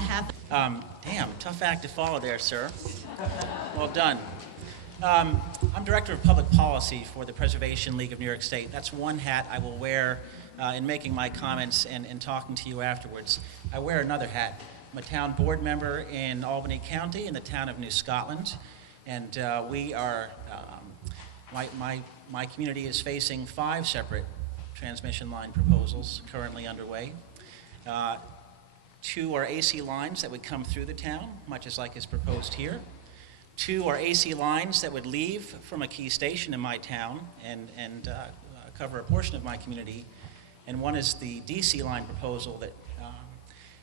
have. Damn, tough act to follow there, sir. Well done. I'm Director of Public Policy for the Preservation League of New York State. That's one hat I will wear in making my comments and talking to you afterwards. I wear another hat. I'm a town board member in Albany County in the town of New Scotland, and we are, my community is facing 5 separate transmission line proposals currently underway. 2 are AC lines that would come through the town, much as like is proposed here. 2 are AC lines that would leave from a key station in my town and cover a portion of my community. And 1 is the DC line proposal that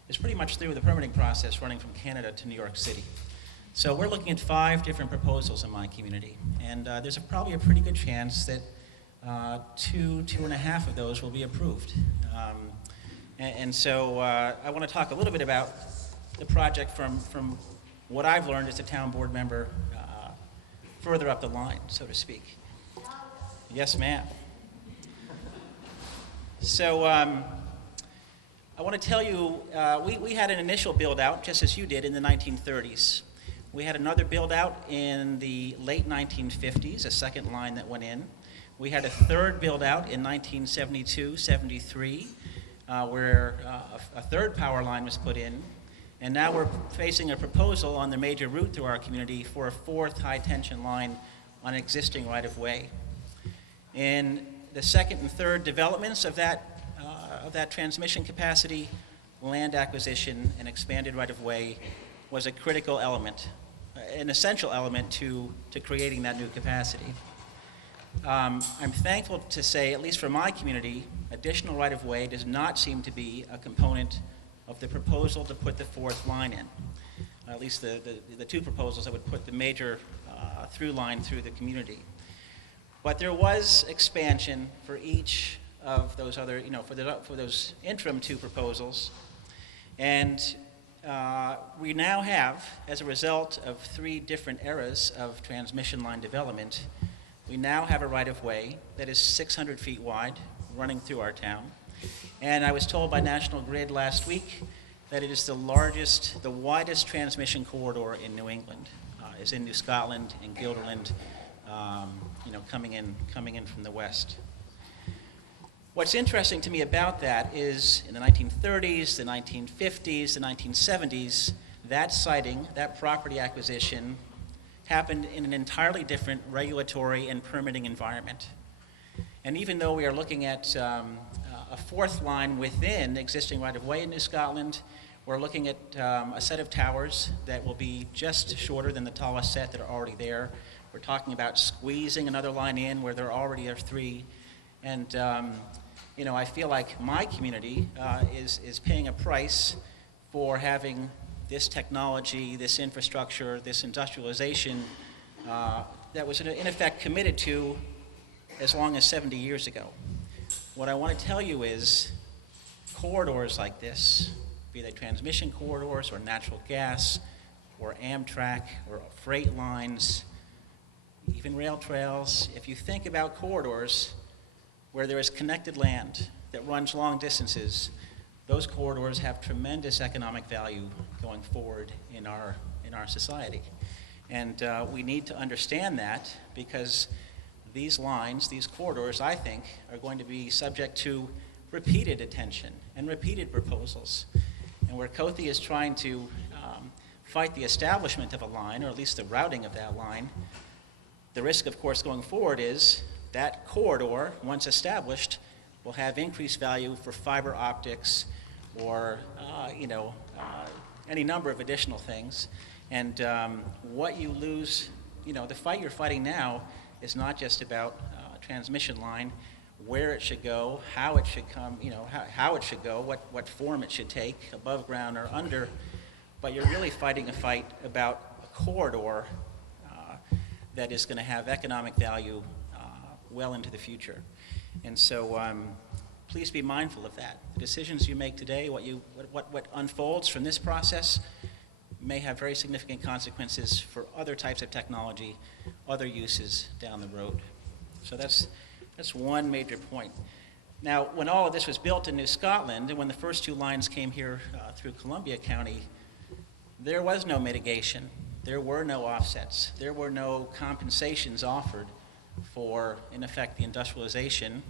is pretty much through the permitting process running from Canada to New York City. So we're looking at 5 different proposals in my community. And there's probably a pretty good chance that 2.5 of those will be approved. So I want to talk a little bit about the project from what I've learned as a town board member further up the line, so to speak. Yes, ma'am. So I want to tell you, we had an initial build out, just as you did, in the 1930s. We had another build out in the late 1950s, a second line that went in. We had a third build out in 1972-73, where a third power line was put in. And now we're facing a proposal on the major route through our community for a 4th high-tension line on existing right-of-way. In the second and third developments of that transmission capacity, land acquisition and expanded right-of-way was a critical element, an essential element to creating that new capacity. I'm thankful to say, at least for my community, additional right-of-way does not seem to be a component of the proposal to put the 4th line in. At least the 2 proposals that would put the major through line through the community. But there was expansion for each of those other, for those interim 2 proposals. And we now have, as a result of 3 different eras of transmission line development, we now have a right-of-way that is 600 feet wide running through our town. And I was told by National Grid last week that it is the widest transmission corridor in New England. Is in New Scotland and Guilderland, coming in from the west. What's interesting to me about that is in the 1930s, the 1950s, the 1970s, that siting, that property acquisition happened in an entirely different regulatory and permitting environment. And even though we are looking at a 4th line within existing right-of-way in New Scotland, we're looking at a set of towers that will be just shorter than the tallest set that are already there. We're talking about squeezing another line in where there already are 3. And I feel like my community is paying a price for having this technology, this infrastructure, this industrialization that was in effect committed to as long as 70 years ago. What I want to tell you is corridors like this, be they transmission corridors or natural gas or Amtrak or freight lines, even rail trails, if you think about corridors where there is connected land that runs long distances, those corridors have tremendous economic value going forward in our society. And we need to understand that, because these lines, these corridors, I think, are going to be subject to repeated attention and repeated proposals. And where COTHE is trying to fight the establishment of a line, or at least the routing of that line, the risk, of course, going forward is that corridor, once established, will have increased value for fiber optics or any number of additional things. And what you lose, the fight you're fighting now is not just about transmission line, where it should go, how it should come, how it should go, what form it should take, above ground or under, but you're really fighting a fight about a corridor that is going to have economic value well into the future. And so please be mindful of that. The decisions you make today, what unfolds from this process may have very significant consequences for other types of technology, other uses down the road. So that's one major point. Now, when all of this was built in New Scotland, and when the first 2 lines came here through Columbia County, there was no mitigation. There were no offsets. There were no compensations offered for, in effect, the industrialization,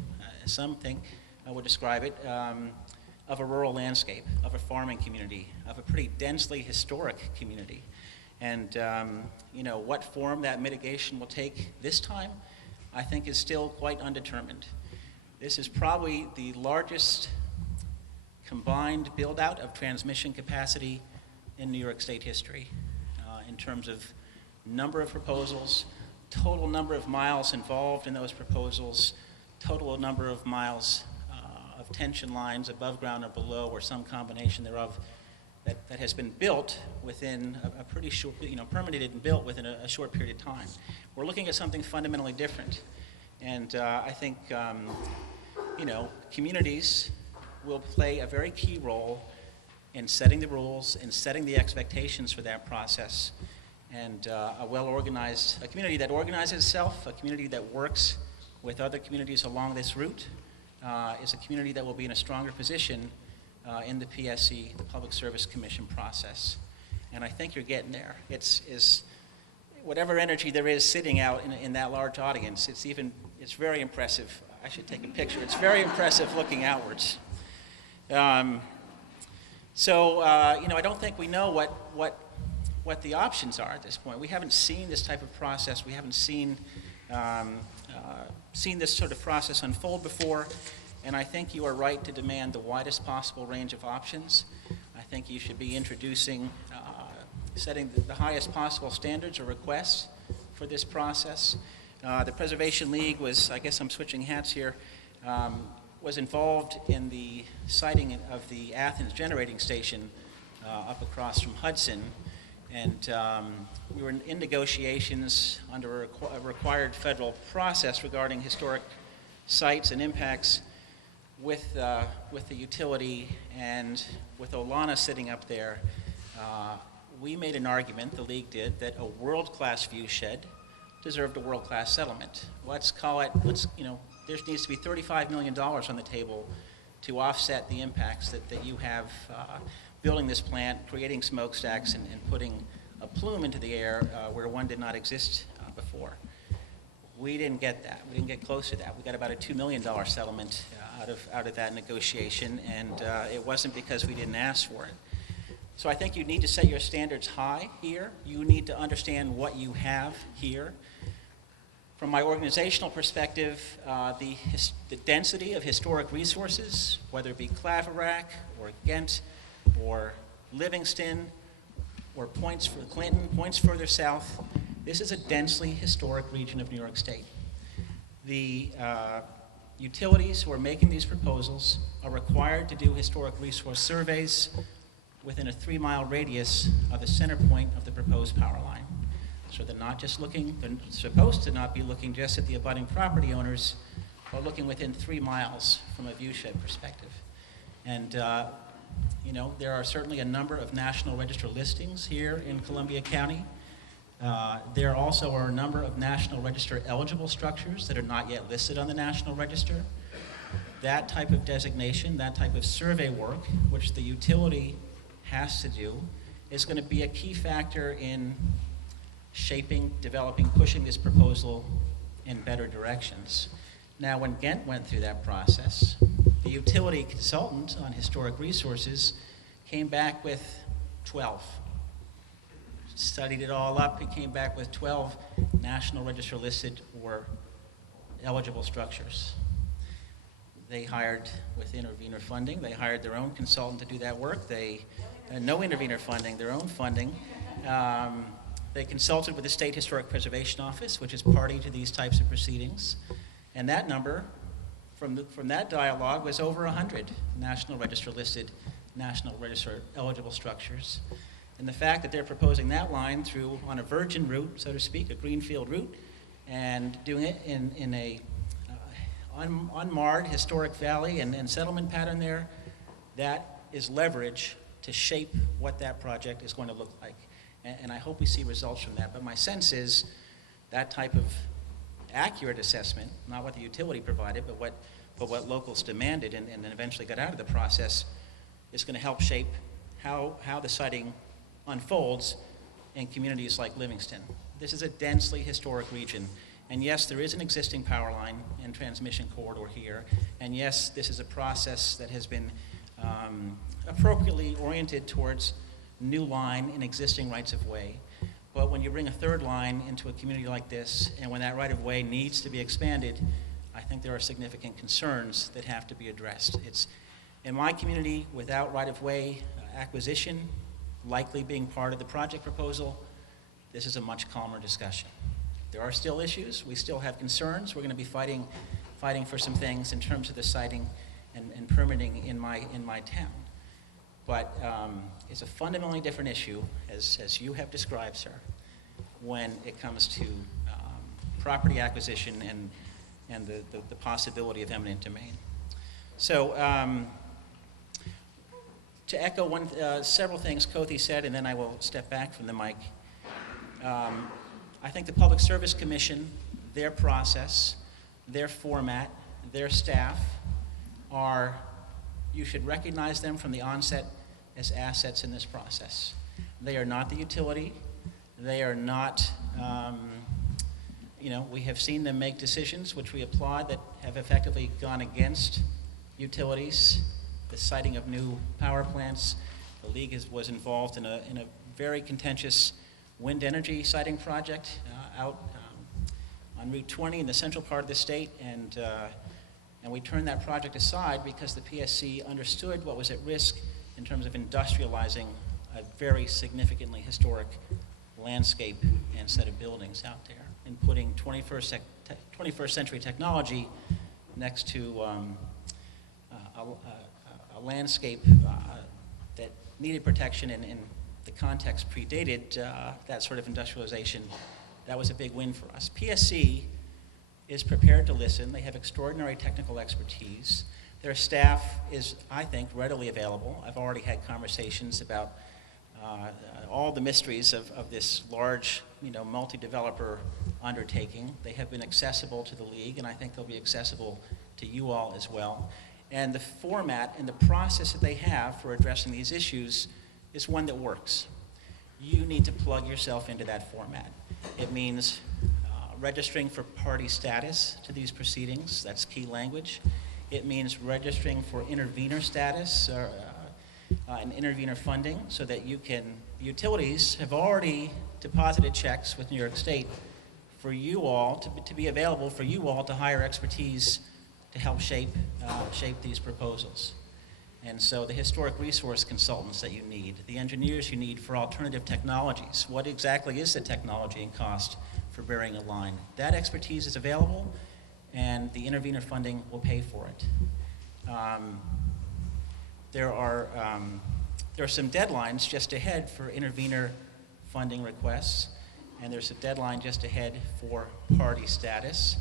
some think I would describe it, of a rural landscape, of a farming community, of a pretty densely historic community. And what form that mitigation will take this time, I think is still quite undetermined. This is probably the largest combined build-out of transmission capacity in New York State history in terms of number of proposals, total number of miles involved in those proposals, total number of miles of tension lines above ground or below, or some combination thereof, that has been built within a pretty short, permitted and built within a short period of time. We're looking at something fundamentally different. And I think, communities will play a very key role in setting the rules, in setting the expectations for that process. And a community that organizes itself, a community that works with other communities along this route, is a community that will be in a stronger position in the PSC, the Public Service Commission process. And I think you're getting there. It's whatever energy there is sitting out in that large audience, it's very impressive. I should take a picture. It's very impressive looking outwards. I don't think we know what the options are at this point. We haven't seen this type of process. We haven't seen this sort of process unfold before, and I think you are right to demand the widest possible range of options. I think you should be introducing, setting the highest possible standards or requests for this process. The Preservation League was, I guess I'm switching hats here, was involved in the siting of the Athens generating station up across from Hudson. And we were in negotiations under a required federal process regarding historic sites and impacts with the utility, and with Olana sitting up there. We made an argument, the league did, that a world-class view shed deserved a world-class settlement. There needs to be $35 million on the table to offset the impacts that you have building this plant, creating smokestacks, and putting a plume into the air where one did not exist before. We didn't get that. We didn't get close to that. We got about a $2 million settlement out of that negotiation, and it wasn't because we didn't ask for it. So I think you need to set your standards high here. You need to understand what you have here. From my organizational perspective, the density of historic resources, whether it be Claverack or Ghent or Livingston or points for Clinton, points further south, this is a densely historic region of New York State. The utilities who are making these proposals are required to do historic resource surveys within a 3-mile radius of the center point of the proposed power line. So they're supposed to not be looking just at the abutting property owners, but looking within 3 miles from a viewshed perspective. And there are certainly a number of National Register listings here in Columbia County. There also are a number of National Register eligible structures that are not yet listed on the National Register. That type of designation, that type of survey work, which the utility has to do, is going to be a key factor in shaping, developing, pushing this proposal in better directions. Now, when Ghent went through that process, the utility consultant on historic resources came back with 12. Studied it all up, he came back with 12 National Register listed or eligible structures. They hired, with intervenor funding, they hired their own consultant to do that work. No intervenor funding, their own funding. They consulted with the State Historic Preservation Office, which is party to these types of proceedings. And that number, from that dialogue, was over 100 National Register listed, National Register eligible structures. And the fact that they're proposing that line through on a virgin route, so to speak, a greenfield route, and doing it in a unmarred historic valley and settlement pattern there, that is leverage to shape what that project is going to look like. And I hope we see results from that. But my sense is that type of accurate assessment, not what the utility provided, but what locals demanded and then eventually got out of the process, is going to help shape how the siting unfolds in communities like Livingston. This is a densely historic region. And yes, there is an existing power line and transmission corridor here. And yes, this is a process that has been appropriately oriented towards new line and existing rights of way. But when you bring a third line into a community like this, and when that right of way needs to be expanded, I think there are significant concerns that have to be addressed. It's in my community, without right of way acquisition likely being part of the project proposal, this is a much calmer discussion. There are still issues. We still have concerns. We're going to be fighting for some things in terms of the siting and permitting in my town. But it's a fundamentally different issue, as you have described, sir, when it comes to property acquisition and the possibility of eminent domain. So to echo several things Kothi said, and then I will step back from the mic. I think the Public Service Commission, their process, their format, their staff you should recognize them from the onset as assets in this process. They are not the utility. They are not, we have seen them make decisions which we applaud that have effectively gone against utilities, the siting of new power plants. The League was involved in a very contentious wind energy siting project out on Route 20 in the central part of the state, and we turned that project aside because the PSC understood what was at risk in terms of industrializing a very significantly historic landscape and set of buildings out there, and putting 21st century technology next to a landscape that needed protection, and the context predated that sort of industrialization. That was a big win for us. PSC is prepared to listen. They have extraordinary technical expertise. Their staff is, I think, readily available. I've already had conversations about all the mysteries of this large, multi-developer undertaking. They have been accessible to the League, and I think they'll be accessible to you all as well. And the format and the process that they have for addressing these issues is one that works. You need to plug yourself into that format. It means registering for party status to these proceedings. That's key language. It means registering for intervener status and intervener funding, so that utilities have already deposited checks with New York State for you all to be available for you all to hire expertise to help shape these proposals. And so the historic resource consultants that you need, the engineers you need for alternative technologies, what exactly is the technology and cost for burying a line? That expertise is available, and the intervener funding will pay for it. There are some deadlines just ahead for intervener funding requests, and there's a deadline just ahead for party status.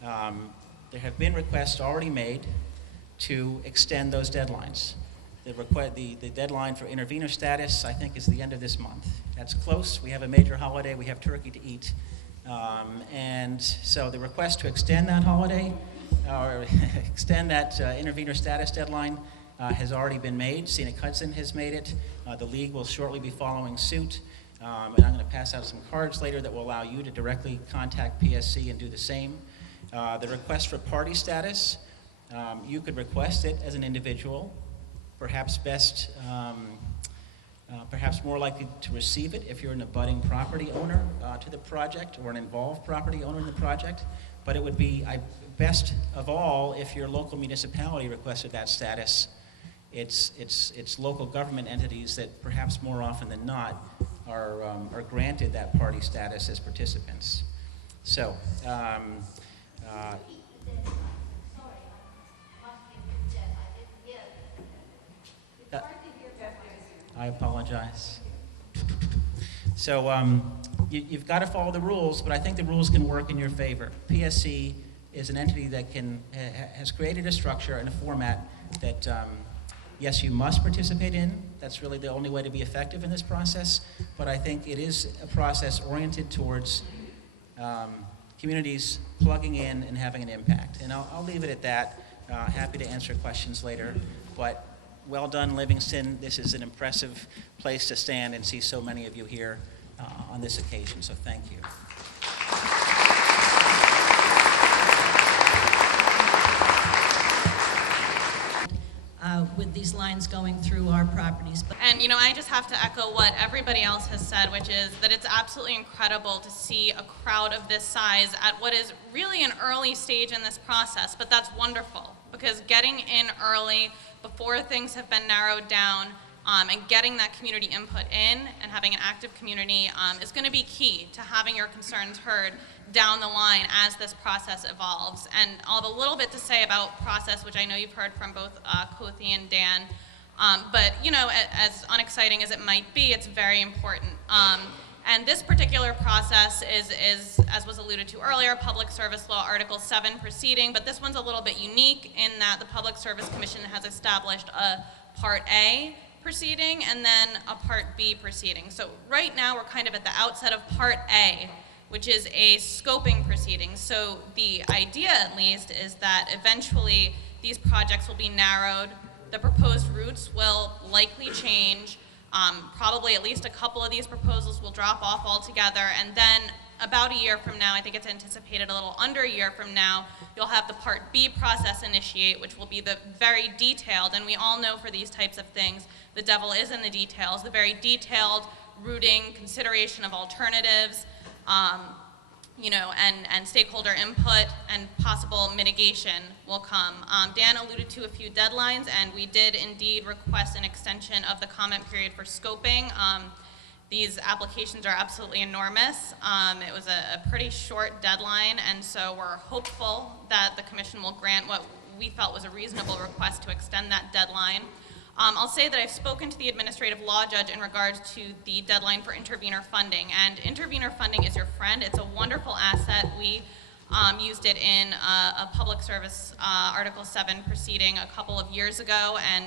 There have been requests already made to extend those deadlines. The deadline for intervener status, I think, is the end of this month. That's close. We have a major holiday. We have turkey to eat. And so the request to extend that holiday, or extend that intervener status deadline, has already been made. Scenic Hudson has made it. The League will shortly be following suit. And I'm going to pass out some cards later that will allow you to directly contact PSC and do the same. The request for party status, you could request it as an individual, perhaps more likely to receive it if you're an abutting property owner to the project, or an involved property owner in the project. But it would be best of all if your local municipality requested that status. It's local government entities that perhaps more often than not are granted that party status as participants. So. I apologize. So you've got to follow the rules, but I think the rules can work in your favor. PSC is an entity that has created a structure and a format that, yes, you must participate in. That's really the only way to be effective in this process. But I think it is a process oriented towards communities plugging in and having an impact. And I'll leave it at that. Happy to answer questions later. But well done, Livingston. This is an impressive place to stand and see so many of you here on this occasion, so thank you. With these lines going through our properties. And I just have to echo what everybody else has said, which is that it's absolutely incredible to see a crowd of this size at what is really an early stage in this process, but that's wonderful, because getting in early before things have been narrowed down and getting that community input in and having an active community is going to be key to having your concerns heard down the line as this process evolves. And I'll have a little bit to say about process, which I know you've heard from both Kothi and Dan, but as unexciting as it might be, it's very important. And this particular process is, as was alluded to earlier, Public Service Law Article 7 proceeding, but this one's a little bit unique in that the Public Service Commission has established a Part A proceeding and then a Part B proceeding. So right now we're kind of at the outset of Part A, which is a scoping proceeding. So the idea, at least, is that eventually these projects will be narrowed, the proposed routes will likely change, probably at least a couple of these proposals will drop off altogether, and then about a year from now, I think it's anticipated a little under a year from now, you'll have the Part B process initiate, which will be the very detailed, and we all know for these types of things, the devil is in the details, the very detailed routing, consideration of alternatives, and stakeholder input and possible mitigation will come. Dan alluded to a few deadlines, and we did indeed request an extension of the comment period for scoping. These applications are absolutely enormous. It was a pretty short deadline, and so we're hopeful that the Commission will grant what we felt was a reasonable request to extend that deadline. I'll say that I've spoken to the administrative law judge in regards to the deadline for intervenor funding, and intervenor funding is your friend. It's a wonderful asset. We used it in a public service Article 7 proceeding a couple of years ago, and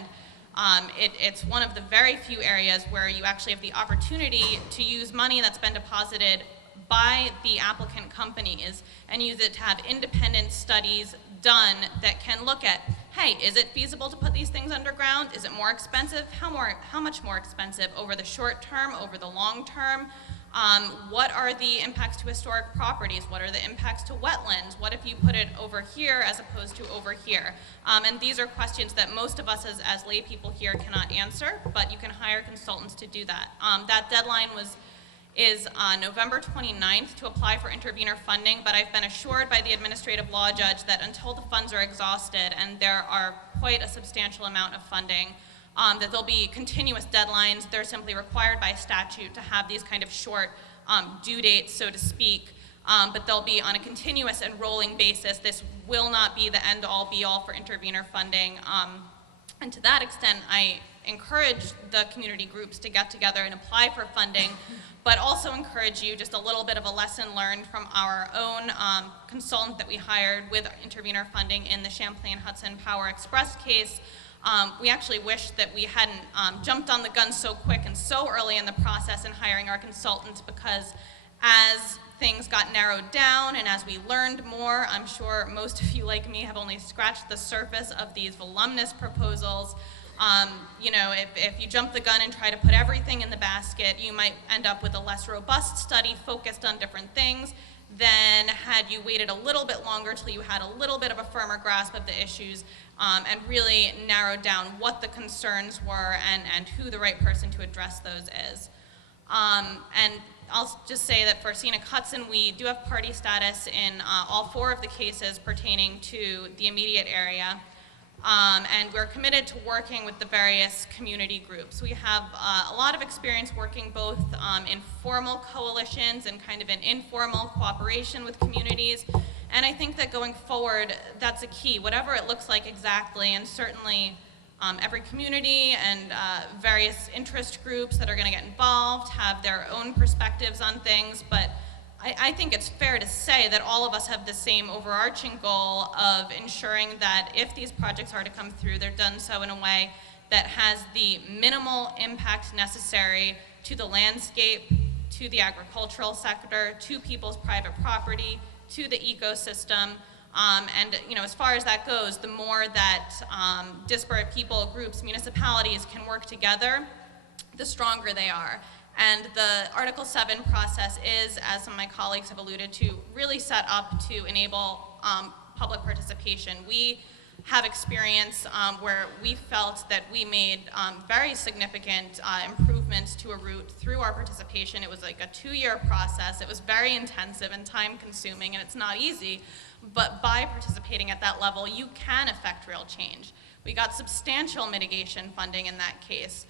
it's one of the very few areas where you actually have the opportunity to use money that's been deposited by the applicant companies and use it to have independent studies done that can look at, hey, is it feasible to put these things underground? Is it more expensive? How much more expensive over the short term, over the long term? What are the impacts to historic properties? What are the impacts to wetlands? What if you put it over here as opposed to over here? And these are questions that most of us as lay people here cannot answer, but you can hire consultants to do that. That deadline is November 29th to apply for intervenor funding, but I've been assured by the administrative law judge that until the funds are exhausted, and there are quite a substantial amount of funding, that there'll be continuous deadlines. They're simply required by statute to have these kind of short due dates, so to speak, but they'll be on a continuous and rolling basis. This will not be the end-all, be-all for intervenor funding. And to that extent, I encourage the community groups to get together and apply for funding, but also encourage you, just a little bit of a lesson learned from our own consultant that we hired with intervenor funding in the Champlain-Hudson Power Express case. We actually wish that we hadn't jumped on the gun so quick and so early in the process in hiring our consultants, because as things got narrowed down and as we learned more, I'm sure most of you like me have only scratched the surface of these voluminous proposals. If you jump the gun and try to put everything in the basket, you might end up with a less robust study focused on different things than had you waited a little bit longer till you had a little bit of a firmer grasp of the issues and really narrowed down what the concerns were and who the right person to address those is. And I'll just say that for Scenic Hudson, we do have party status in all 4 of the cases pertaining to the immediate area. And we're committed to working with the various community groups. We have a lot of experience working both in formal coalitions and kind of an informal cooperation with communities. And I think that going forward, that's a key, whatever it looks like exactly, and certainly every community and various interest groups that are going to get involved have their own perspectives on things, but I think it's fair to say that all of us have the same overarching goal of ensuring that if these projects are to come through, they're done so in a way that has the minimal impact necessary to the landscape, to the agricultural sector, to people's private property, to the ecosystem, And as far as that goes, the more that disparate people, groups, municipalities can work together, the stronger they are. And the Article 7 process is, as some of my colleagues have alluded to, really set up to enable public participation. We have experience where we felt that we made very significant improvements to a route through our participation. It was like a 2-year process. It was very intensive and time-consuming, and it's not easy. But by participating at that level, you can affect real change. We got substantial mitigation funding in that case.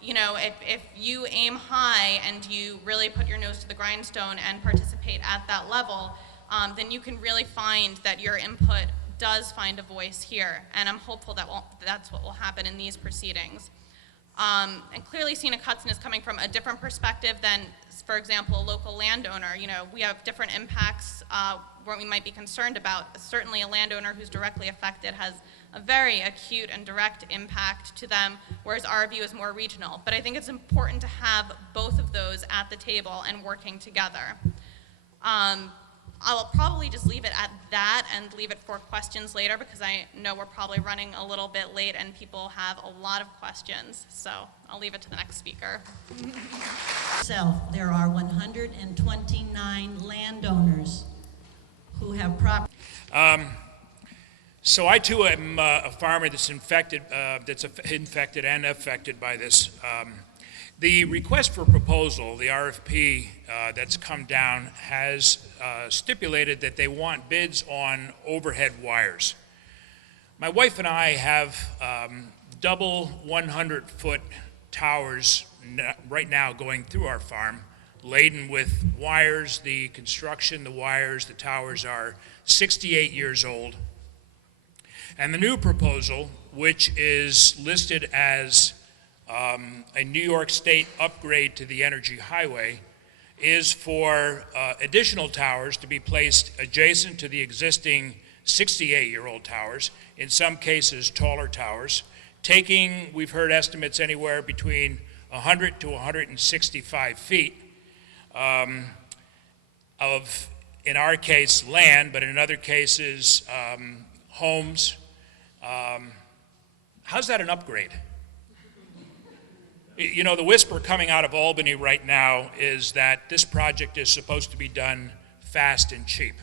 If you aim high and you really put your nose to the grindstone and participate at that level, then you can really find that your input does find a voice here. And I'm hopeful that that's what will happen in these proceedings. And clearly Sina Cutson is coming from a different perspective than, for example, a local landowner. We have different impacts what we might be concerned about. Certainly a landowner who's directly affected has a very acute and direct impact to them, whereas our view is more regional. But I think it's important to have both of those at the table and working together. I'll probably just leave it at that and leave it for questions later, because I know we're probably running a little bit late and people have a lot of questions. So I'll leave it to the next speaker. There are 129 landowners who have property. So I too am a farmer that's infected and affected by this. The request for proposal, the RFP that's come down, has stipulated that they want bids on overhead wires. My wife and I have double 100-foot towers right now going through our farm, laden with wires. The construction, the wires, the towers are 68 years old. And the new proposal, which is listed as a New York State upgrade to the Energy Highway, is for additional towers to be placed adjacent to the existing 68-year-old towers, in some cases taller towers, taking, we've heard estimates anywhere between 100 to 165 feet of, in our case, land, but in other cases, homes. How's that an upgrade? The whisper coming out of Albany right now is that this project is supposed to be done fast and cheap.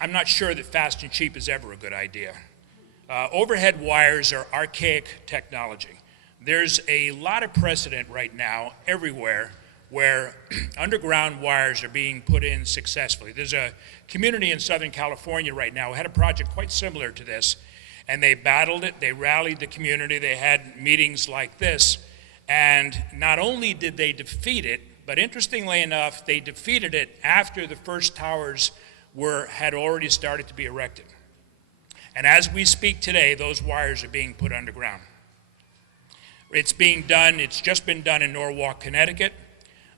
I'm not sure that fast and cheap is ever a good idea. Overhead wires are archaic technology. There's a lot of precedent right now everywhere where underground wires are being put in successfully. There's a community in Southern California right now who had a project quite similar to this, and they battled it, they rallied the community, they had meetings like this, and not only did they defeat it, but interestingly enough, they defeated it after the first towers had already started to be erected. And as we speak today, those wires are being put underground. It's being done, it's just been done in Norwalk, Connecticut.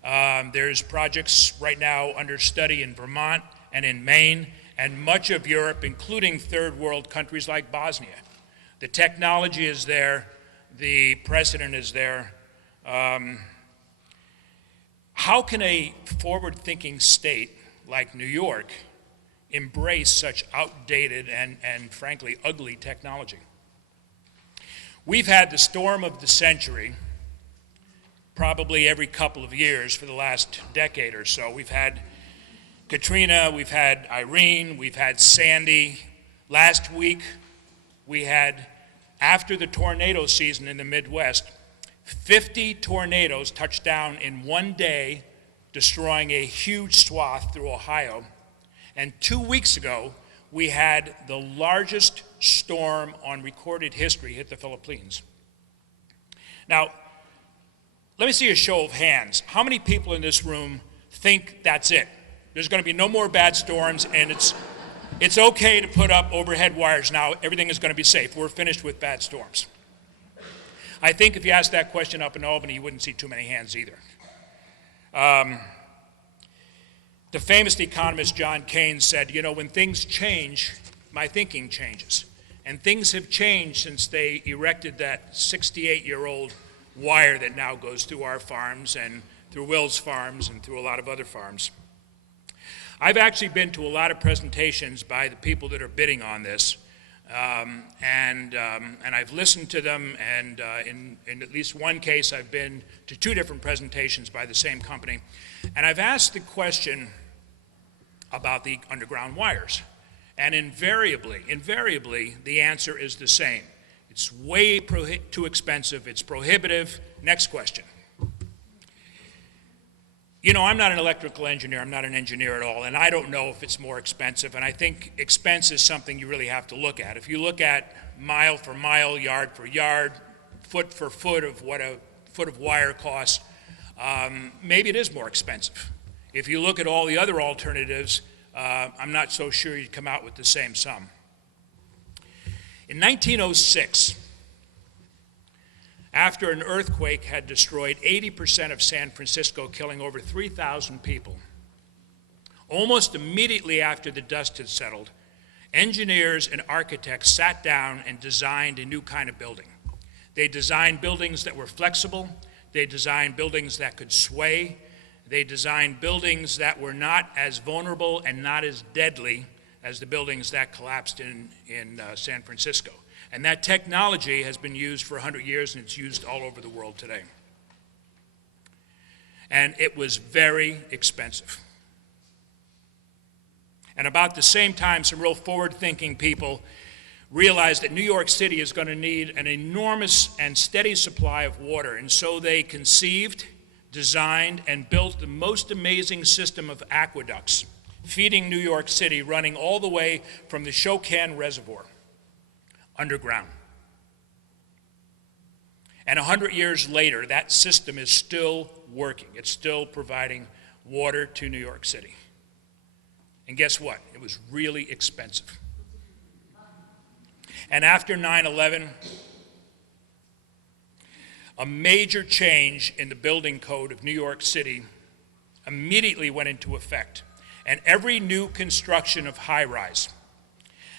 There's projects right now under study in Vermont and in Maine and much of Europe, including third world countries like Bosnia. The technology is there, the precedent is there. How can a forward-thinking state like New York embrace such outdated and frankly ugly technology? We've had the storm of the century probably every couple of years for the last decade or so. We've had Katrina, we've had Irene, we've had Sandy. Last week we had, after the tornado season in the Midwest, 50 tornadoes touched down in one day, destroying a huge swath through Ohio. And 2 weeks ago, we had the largest storm on recorded history hit the Philippines. Now, let me see a show of hands. How many people in this room think that's it? There's going to be no more bad storms, and it's okay to put up overhead wires now. Everything is going to be safe. We're finished with bad storms. I think if you asked that question up in Albany, you wouldn't see too many hands either. The famous economist John Keynes said, when things change, my thinking changes. And things have changed since they erected that 68-year-old wire that now goes through our farms and through Will's farms and through a lot of other farms. I've actually been to a lot of presentations by the people that are bidding on this, and I've listened to them, and in at least one case I've been to 2 different presentations by the same company, and I've asked the question about the underground wires, and invariably the answer is the same. It's way too expensive, it's prohibitive. Next question. You know, I'm not an electrical engineer, I'm not an engineer at all, and I don't know if it's more expensive, and I think expense is something you really have to look at. If you look at mile for mile, yard for yard, foot for foot of what a foot of wire costs, maybe it is more expensive. If you look at all the other alternatives, I'm not so sure you'd come out with the same sum. In 1906, after an earthquake had destroyed 80% of San Francisco, killing over 3,000 people, almost immediately after the dust had settled, engineers and architects sat down and designed a new kind of building. They designed buildings that were flexible, they designed buildings that could sway, they designed buildings that were not as vulnerable and not as deadly as the buildings that collapsed in San Francisco. And that technology has been used for 100 years, and it's used all over the world today. And it was very expensive. And about the same time, some real forward-thinking people realized that New York City is going to need an enormous and steady supply of water, and so they conceived, designed, and built the most amazing system of aqueducts, feeding New York City, running all the way from the Shokan Reservoir underground. And 100 years later, that system is still working. It's still providing water to New York City. And guess what? It was really expensive. And after 9/11, a major change in the building code of New York City immediately went into effect. And every new construction of high-rise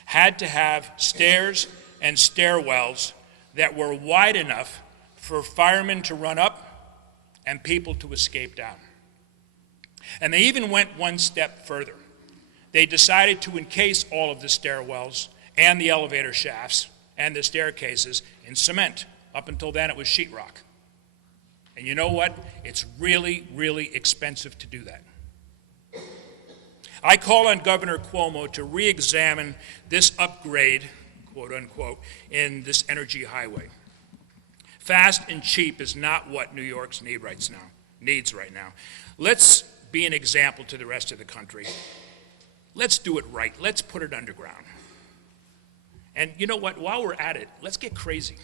had to have stairs and stairwells that were wide enough for firemen to run up and people to escape down. And they even went one step further. They decided to encase all of the stairwells and the elevator shafts and the staircases in cement. Up until then, it was sheetrock. And you know what? It's really, really expensive to do that. I call on Governor Cuomo to re-examine this upgrade, quote unquote, in this energy highway. Fast and cheap is not what New York's needs right now. Let's be an example to the rest of the country. Let's do it right. Let's put it underground. And you know what? While we're at it, let's get crazy.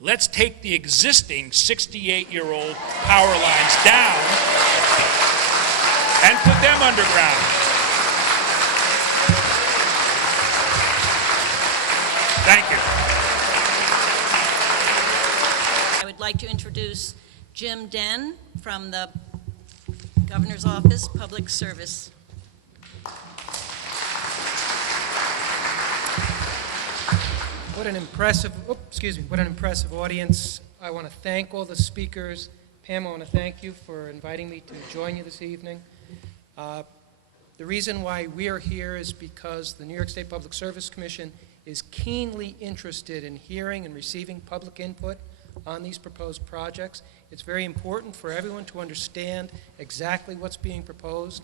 Let's take the existing 68-year-old power lines down and put them underground. Thank you. I would like to introduce Jim Den from the Governor's Office, Public Service. What an impressive audience. I want to thank all the speakers. Pam, I want to thank you for inviting me to join you this evening. The reason why we are here is because the New York State Public Service Commission is keenly interested in hearing and receiving public input on these proposed projects. It's very important for everyone to understand exactly what's being proposed